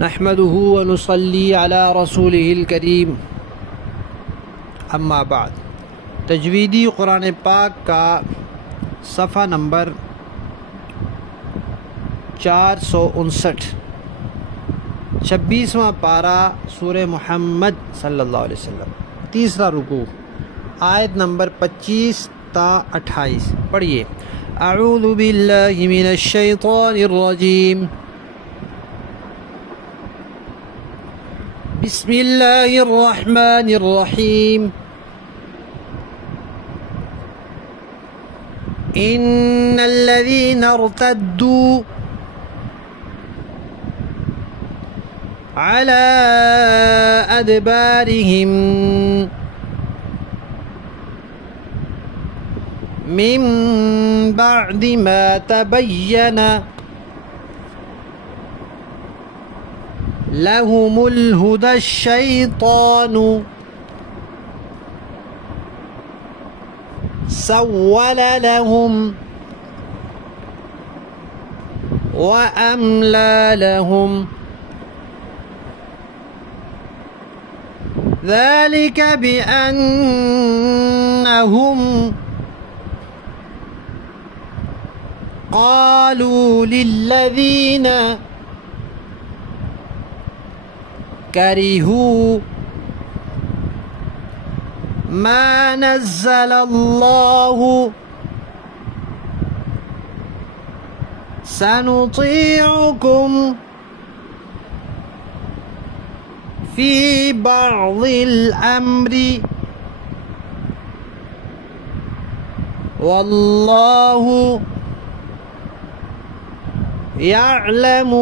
نحمده ونصلي على رسوله الكريم اما بعد۔ تجویدی قرآن پاک کا صفحہ نمبر 459، 26واں پارہ سورہ محمد صلی اللہ علیہ وسلم، تیسرا رکوع، آیت نمبر 25 تا 28۔ پڑھیے۔ اعوذ باللہ من الشیطان الرجیم، بسم اللہ الرحمن الرحیم۔ ان الذین ارتدوا على ادبارهم من بعد ما تبين لهم الهدى الشيطان سول لهم وأملى لهم ذلك بأنهم قالوا للذين كرهوا ما نزل الله سنطيعكم في بعض الأمر والله يعلم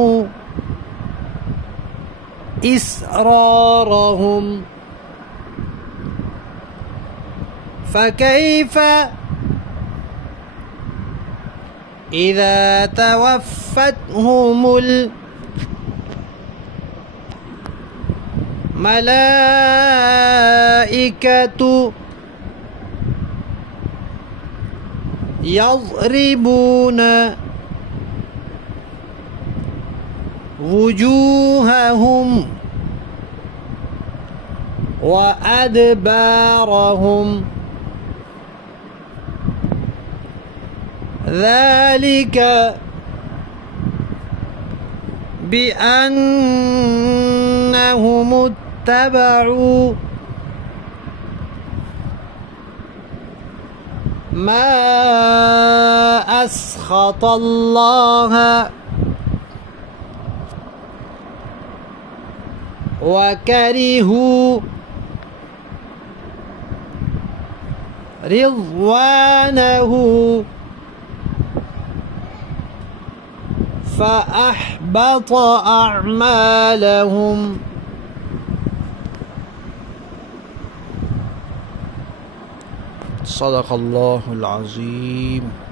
إسرارهم فكيف إذا توفتهم الملائكة يضربون وجوههم وأدبارهم ذلك بأنهم اتبعوا ما أسخط الله وكرهوا رضوانه فأحبط أعمالهم۔ صدق اللہ العظیم۔